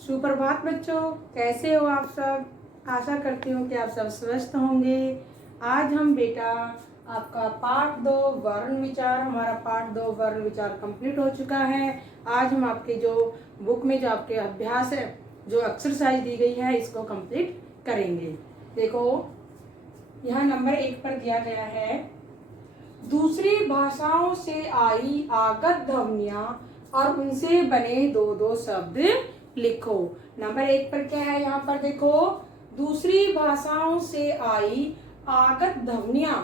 सुप्रभात बच्चों, कैसे हो आप सब। आशा करती हूँ कि आप सब स्वस्थ होंगे। आज हम बेटा आपका पाठ 2 वर्ण विचार, हमारा पाठ 2 वर्ण विचार कंप्लीट हो चुका है। आज हम आपके जो बुक में जो आपके अभ्यास है, जो एक्सरसाइज दी गई है, इसको कंप्लीट करेंगे। देखो यहाँ नंबर 1 पर दिया गया है, दूसरी भाषाओं से आई आगत ध्वनियां और उनसे बने दो दो शब्द लिखो। नंबर 1 पर क्या है, यहाँ पर देखो, दूसरी भाषाओं से आई आगत ध्वनियां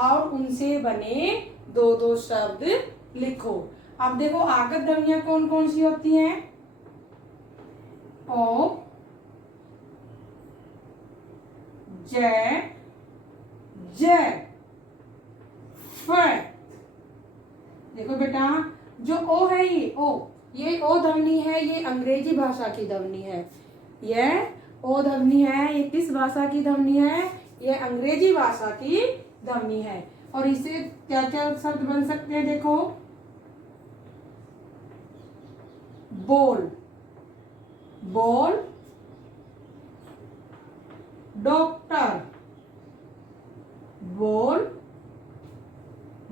और उनसे बने दो दो शब्द लिखो। अब देखो आगत ध्वनियां कौन कौन सी होती हैं। ओ, जय, जय, फ। देखो बेटा, जो ओ है ये ओ ध्वनि है, ये अंग्रेजी भाषा की ध्वनि है। यह ओ ध्वनि है, ये किस भाषा की ध्वनि है, ये अंग्रेजी भाषा की ध्वनि है। और इसे क्या क्या शब्द बन सकते हैं, देखो, बोल, बॉल, डॉक्टर, बॉल,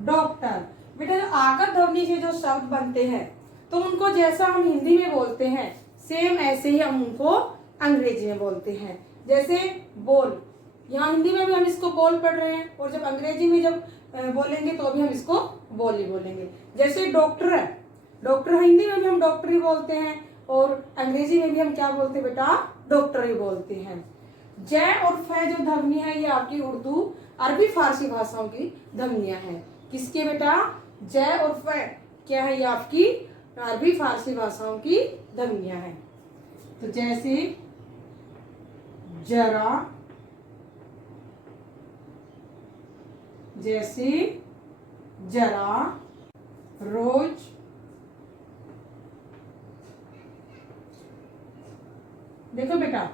डॉक्टर। बेटा आगत ध्वनि से जो शब्द बनते हैं तो उनको जैसा हम हिंदी में बोलते हैं सेम ऐसे ही हम उनको अंग्रेजी में बोलते हैं। जैसे बोल, यहाँ हिंदी में भी हम इसको बोल पढ़ रहे हैं और जब अंग्रेजी में जब बोलेंगे तो भी हम इसको बोल ही बोलेंगे। जैसे डॉक्टर है, डॉक्टर हिंदी में भी हम डॉक्टर ही बोलते हैं और अंग्रेजी में भी हम क्या बोलते हैं बेटा, डॉक्टर ही बोलते हैं। जय और फ जो ध्वनि है, ये आपकी उर्दू अरबी फारसी भाषाओं की ध्वनियां हैं। किसके बेटा, जय और फ क्या है, ये आपकी अरबी फारसी भाषाओं की ध्वनियां हैं। तो जैसे जरा, जैसे जरा, रोज, देखो बेटा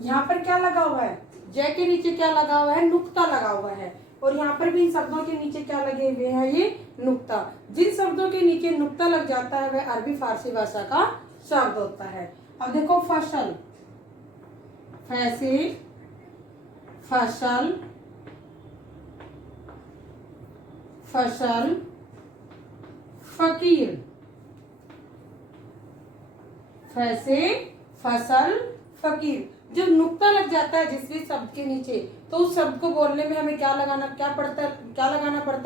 यहाँ पर क्या लगा हुआ है, जय के नीचे क्या लगा हुआ है, नुक्ता लगा हुआ है। और यहाँ पर भी इन शब्दों के नीचे क्या लगे हुए हैं, ये नुक्ता। जिन शब्दों के नीचे नुक्ता लग जाता है वह अरबी फारसी भाषा का शब्द होता है। अब देखो फसल, फैसे, फसल, फसल, फकीर, फैसे, फसल, फकीर। जब नुक्ता लग जाता है जिस भी शब्द के नीचे तो उस शब्द को बोलने में हमें क्या लगाना पड़ता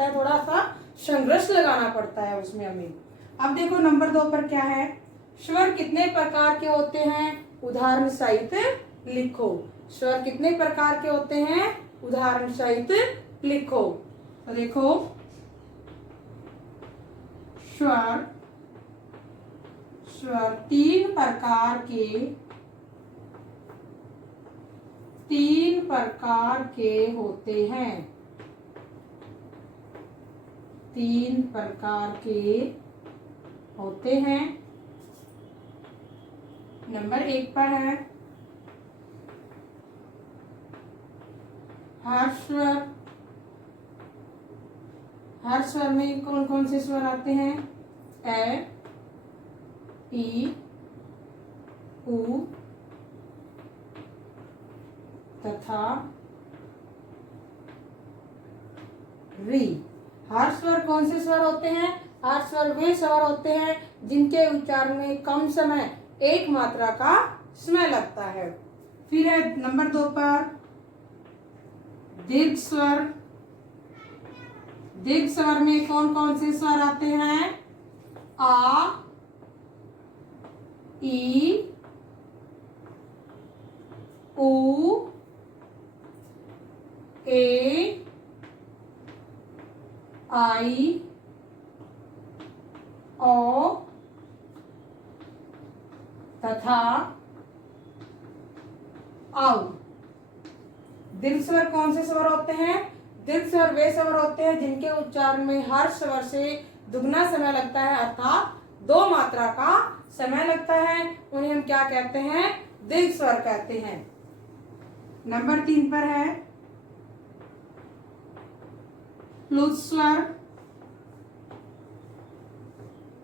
है, थोड़ा सा संघर्ष लगाना पड़ता है उसमें हमें। अब देखो नंबर 2 पर क्या है, स्वर कितने प्रकार के होते हैं, उदाहरण सहित लिखो। स्वर कितने प्रकार के होते हैं, उदाहरण सहित लिखो। तो देखो स्वर, स्वर 3 प्रकार के होते हैं, 3 प्रकार के होते हैं। नंबर 1 पर है हर्ष स्वर। हर्ष स्वर में कौन कौन से स्वर आते हैं, ए, ई, उ तथा री। हर्ष स्वर कौन से स्वर होते हैं, हर्ष स्वर वे स्वर होते हैं जिनके उच्चारण में कम समय एक मात्रा का समय लगता है। फिर है नंबर 2 पर दीर्घ स्वर। दीर्घ स्वर में कौन कौन से स्वर आते हैं, आ, ई, उ, ए, आई, ओ तथा औ। दीर्घ स्वर कौन से स्वर होते हैं, दीर्घ स्वर वे स्वर होते हैं जिनके उच्चारण में हर स्वर से दुगना समय लगता है, अर्थात 2 मात्रा का समय लगता है। उन्हें हम क्या कहते हैं, दीर्घ स्वर कहते हैं। नंबर 3 पर है प्लुत स्वर।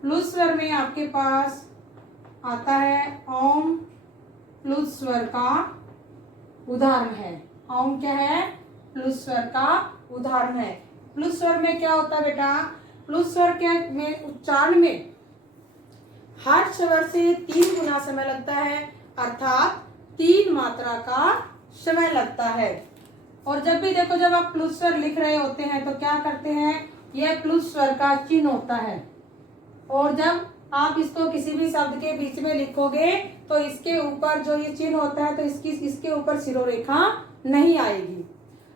प्लुत स्वर में आपके पास आता है ओम प्लुत स्वर का उदाहरण है। ओम क्या है? प्लुत स्वर का उदाहरण है। प्लुत स्वर में क्या होता है बेटा? प्लुत स्वर के में उच्चारण में हर स्वर से 3 गुना समय लगता है, अर्थात 3 मात्रा का समय लगता है। और जब भी देखो, जब आप प्लुत स्वर लिख रहे होते हैं तो क्या करते हैं, यह प्लुत स्वर का चिन्ह होता है। और जब आप इसको किसी भी शब्द के बीच में लिखोगे तो इसके ऊपर जो ये चिन्ह होता है तो इसके ऊपर शिरोरेखा नहीं आएगी।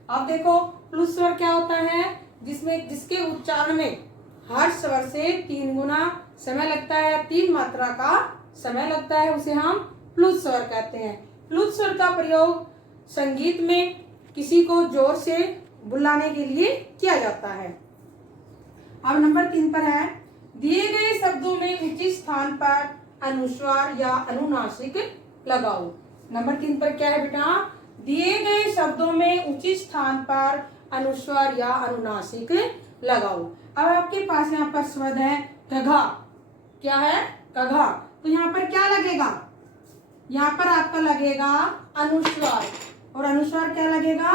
अब देखो प्लुत स्वर क्या होता है, जिसके उच्चारण में हर स्वर से 3 गुना समय लगता है, 3 मात्रा का समय लगता है, उसे हम प्लुत स्वर कहते हैं। प्लुत स्वर का प्रयोग संगीत में किसी को जोर से बुलाने के लिए किया जाता है। अब नंबर 3 पर है, दिए गए शब्दों में उचित स्थान पर अनुस्वार या अनुनासिक लगाओ। नंबर 3 पर क्या है बेटा? दिए गए शब्दों में उचित स्थान पर अनुस्वार या अनुनासिक लगाओ। अब आपके पास यहाँ पर शब्द है कघा। क्या है? कघा। तो यहाँ पर क्या लगेगा? यहाँ पर आपका लगेगा अनुस्वार, और अनुस्वार क्या लगेगा?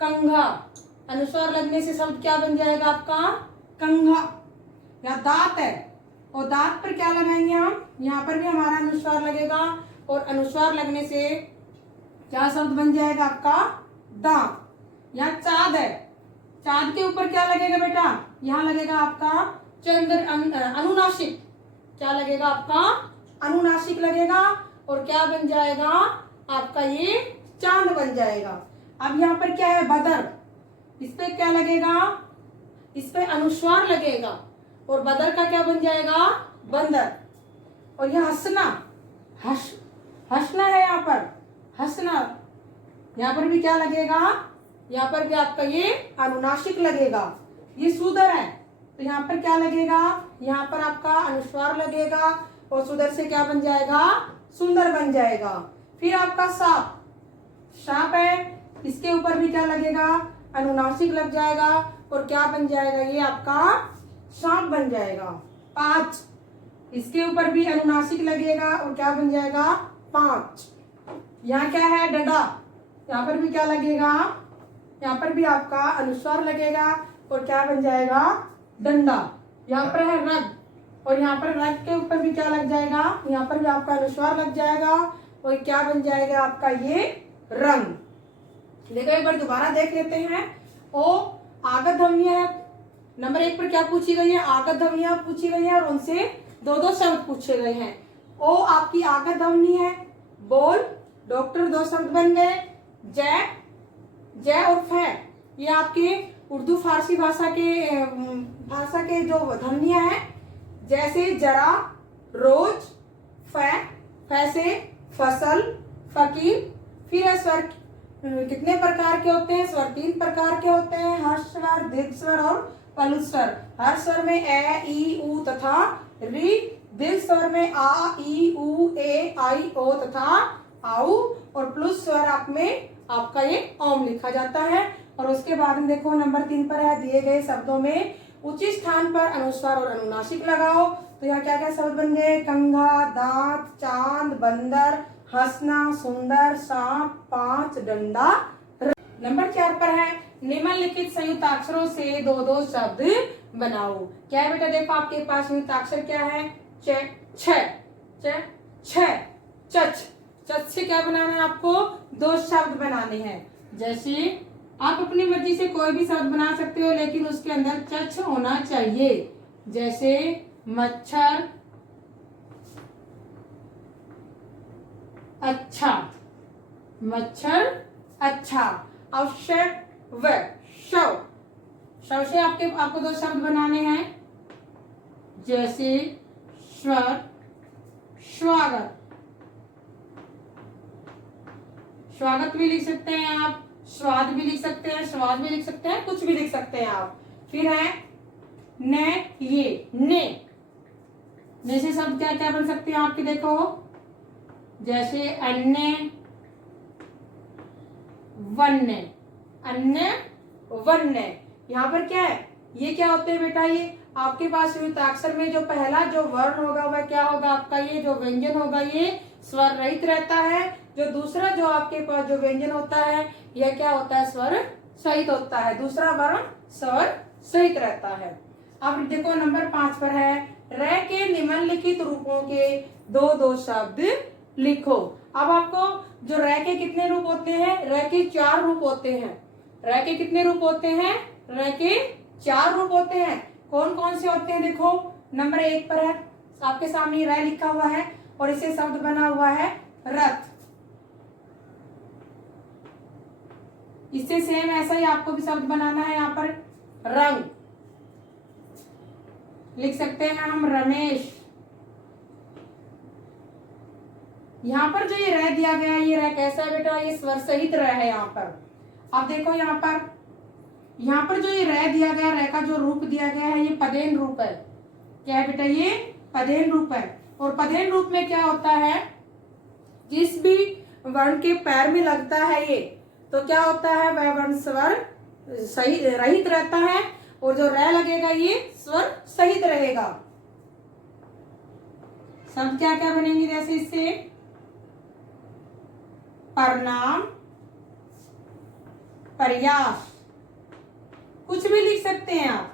कंघा। अनुस्वार लगने से शब्द क्या बन जाएगा आपका? कंघा। या दांत है, और दांत पर क्या लगाएंगे हम? यहाँ पर भी हमारा अनुस्वार लगेगा, और अनुस्वार लगने से क्या शब्द बन जाएगा आपका? दांत। या चाँद है, चाँद के ऊपर क्या लगेगा बेटा? यहाँ लगेगा आपका चंद्र, अनुनासिक। क्या लगेगा आपका? अनुनासिक लगेगा, और क्या बन जाएगा आपका? ये चांद बन जाएगा। अब यहाँ पर क्या है? बदर। इस पे क्या लगेगा? इस पे अनुस्वार लगेगा, और बदर का क्या बन जाएगा? बंदर। और यह हंसना, हंसना है यहाँ पर, हंसना। यहाँ पर भी क्या लगेगा? यहाँ पर भी आपका ये अनुनासिक लगेगा। ये सुदर है, तो यहाँ पर क्या लगेगा? यहाँ पर आपका अनुस्वार लगेगा, और सुदर से क्या बन जाएगा? सुंदर बन जाएगा। फिर आपका सांप, सांप है, इसके ऊपर भी क्या लगेगा? अनुनासिक लग जाएगा, और क्या बन जाएगा? ये आपका सांप बन जाएगा। पांच, इसके ऊपर भी अनुनासिक लगेगा, और क्या बन जाएगा? पांच। यहाँ क्या है? डंडा। यहाँ पर भी क्या लगेगा? यहाँ पर भी आपका अनुस्वार लगेगा, और क्या बन जाएगा? डंडा। यहाँ पर है रग, और यहाँ पर रग के ऊपर भी क्या लग जाएगा? यहाँ पर भी आपका अनुस्वार लग जाएगा, और क्या बन जाएगा आपका? ये रंग। देखो एक बार दोबारा देख लेते हैं। ओ आगत ध्वनियां है। नंबर 1 पर क्या पूछी गई है? आगत ध्वनियां पूछी गई है, और उनसे 2 शब्द पूछे गए हैं। ओ आपकी आगत ध्वनि है। बोल, डॉक्टर 2 शब्द बन गए। जय, जय और फै, ये आपके उर्दू फारसी भाषा के जो ध्वनियां हैं, जैसे जरा, रोज, फै, फै से फसल, फकीर। फिर है स्वर, कितने प्रकार के होते हैं? स्वर 3 प्रकार के होते हैं, हर्ष स्वर, दीर्घ स्वर और पलुत स्वर। हर्ष स्वर में ए, ई, उ तथा री। दीर्घ स्वर में आ, ई, उ, ए, आई, ओ तथा आउ। और प्लुत स्वर आप में आपका ये ओम लिखा जाता है। और उसके बाद में देखो नंबर 3 पर है, दिए गए शब्दों में उचित स्थान पर अनुस्वार और अनुनासिक लगाओ। तो यहाँ क्या क्या शब्द बन गए? कंघा, दांत, चांद, बंदर, हंसना, सुंदर, सांप, पांच, डंडा। नंबर 4 पर है, निम्नलिखित संयुक्ताक्षरों से 2 शब्द बनाओ। क्या है बेटा? देखो आपके पास संयुक्ताक्षर क्या है? च, छ, च, छ, चच। चच से क्या बनाना है आपको? 2 शब्द बनाने हैं। जैसे आप अपनी मर्जी से कोई भी शब्द बना सकते हो, लेकिन उसके अंदर चच होना चाहिए। जैसे मच्छर, अच्छा, मच्छर अच्छा। अब व, शव, शव से आपको 2 शब्द बनाने हैं। जैसे स्वर, स्वागत। स्वागत भी लिख सकते हैं आप, स्वाद भी लिख सकते हैं, स्वाद भी लिख सकते हैं, कुछ भी लिख सकते हैं आप। फिर है ने, ये ने से शब्द क्या क्या बन सकते हैं आपके? देखो जैसे अन्य, वन्य, अन्य, वन्य। यहाँ पर क्या है? ये क्या होते हैं बेटा? ये आपके पास युक्ताक्षर में जो पहला जो वर्ण होगा वह क्या होगा, आपका ये जो व्यंजन होगा ये स्वर रहित रहता है। जो दूसरा जो आपके पास जो व्यंजन होता है यह क्या होता है, स्वर सहित होता है। दूसरा वर्ण स्वर सहित रहता है। अब देखो नंबर 5 पर है, र के निम्नलिखित रूपों के दो दो शब्द लिखो। अब आपको जो र के कितने रूप होते हैं, र के 4 रूप होते हैं। र के कितने रूप होते हैं, र के 4 रूप होते हैं। कौन कौन से होते हैं, देखो नंबर 1 पर है, आपके सामने र लिखा हुआ है और इसे शब्द बना हुआ है रथ। इससे सेम ऐसा ही आपको भी शब्द बनाना है। यहाँ पर रंग लिख सकते हैं हम रमेश। यहाँ पर जो ये रह दिया गया है, ये रह कैसा है बेटा, ये स्वर सहित रह है। यहाँ पर अब देखो यहाँ पर जो ये रह दिया गया, रह का जो रूप दिया गया है ये पदेन रूप है। क्या है बेटा, ये पदेन रूप है। और पदेन रूप में क्या होता है, जिस भी वर्ण के पैर में लगता है ये, तो क्या होता है, वह वर्ण स्वर सही रहित रहता है और जो रह लगेगा ये स्वर सहित रहेगा। शब्द क्या क्या बनेंगे, जैसे इससे परिणाम, प्रयास, कुछ भी लिख सकते हैं आप,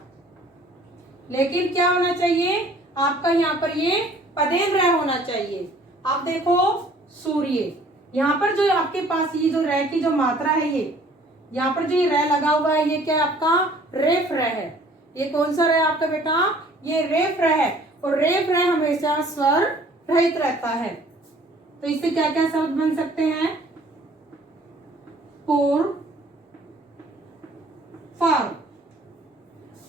लेकिन क्या होना चाहिए आपका यहाँ पर ये पदेन रह होना चाहिए। आप देखो सूर्य, यहाँ पर जो आपके पास ये जो रह की जो मात्रा है, ये यहाँ पर जो ये रह लगा हुआ है ये क्या है, आपका रेफ रह है। ये कौन सा रह आपका बेटा, ये रेफ रह है। और रेफ रह हमेशा स्वर रहित रहता है। तो इससे क्या क्या शब्द बन सकते हैं, पूर्व, फल।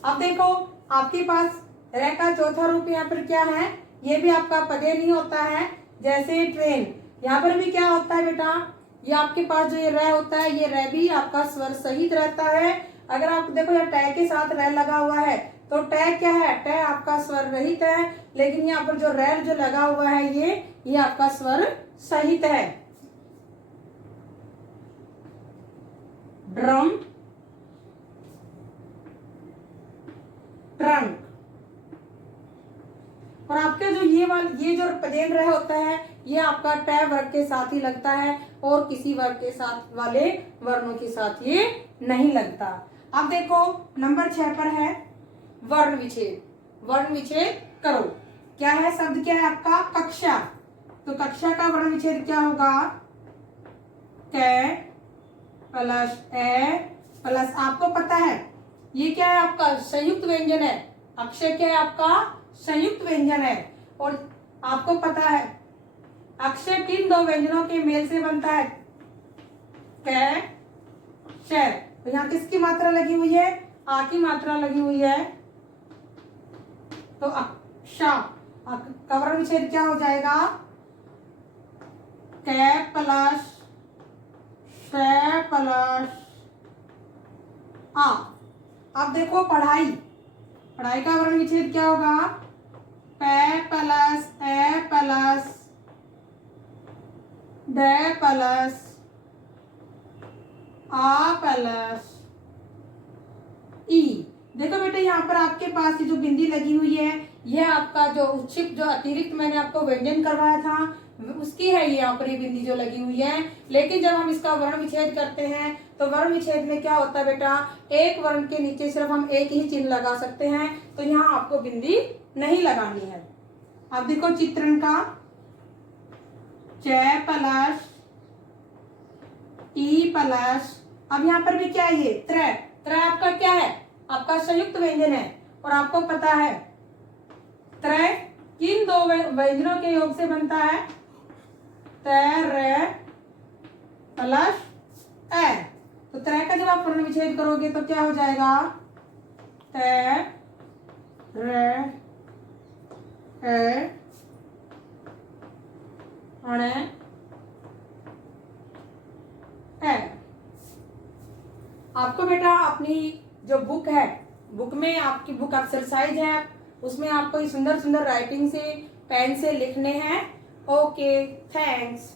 अब देखो आपके पास रह का चौथा रूप यहाँ पर क्या है, ये भी आपका पदेन ही होता है। जैसे ट्रेन, यहाँ पर भी क्या होता है बेटा, ये आपके पास जो ये रह होता है, ये रह भी आपका स्वर सहित रहता है। अगर आप देखो यहाँ टय के साथ रह लगा हुआ है, तो टय क्या है, टय आपका स्वर रहित है। लेकिन यहाँ पर जो रह जो लगा हुआ है ये आपका स्वर सहित है। Drum, trunk. और आपके जो ये जो पदेन रह होता है ये आपका टय वर्ग के साथ ही लगता है और किसी वर्ग के साथ वाले वर्णों के साथ ये नहीं लगता। अब देखो नंबर 6 पर है वर्ण विच्छेद। वर्ण विच्छेद करो। क्या है, शब्द क्या है आपका, कक्षा। तो कक्षा का वर्ण विच्छेद क्या होगा, क प्लस ए प्लस, आपको पता है ये क्या है आपका संयुक्त व्यंजन है। अक्षय क्या है आपका संयुक्त व्यंजन है। और आपको पता है अक्षय किन दो व्यंजनों के मेल से बनता है, क श। तो यहाँ किसकी मात्रा लगी हुई है, आ की मात्रा लगी हुई है। तो अक्षा का वर्ण विच्छेद क्या हो जाएगा, क प्लस श प्लस आ। अब देखो पढ़ाई, पढ़ाई का वर्ण विच्छेद क्या होगा, प प्लस ए प्लस ड प्लस आ प्लस ई। देखो बेटे यहाँ पर आपके पास ये जो बिंदी लगी हुई है यह आपका जो उच्छिक जो अतिरिक्त मैंने आपको व्यंजन करवाया था उसकी है। ये यहाँ पर ये बिंदी जो लगी हुई है। लेकिन जब हम इसका वर्ण विच्छेद करते हैं तो वर्ण विच्छेद में क्या होता है बेटा, एक वर्ण के नीचे सिर्फ हम एक ही चिन्ह लगा सकते हैं। तो यहाँ आपको बिंदी नहीं लगानी है। अब देखो चित्रण का, च प्लस ई प्लस, अब यहाँ पर भी क्या है ये त्रय। त्रय आपका क्या है, आपका संयुक्त व्यंजन है। और आपको पता है त्रय किन दो व्यंजनों के योग से बनता है, त प्लस ए। तो त्रय का जब आप वर्ण विच्छेद करोगे तो क्या हो जाएगा, त आपको बेटा अपनी जो बुक है, बुक में आपकी बुक एक्सरसाइज है, उसमें आपको सुंदर सुंदर राइटिंग से पेन से लिखने हैं। Okay, thanks.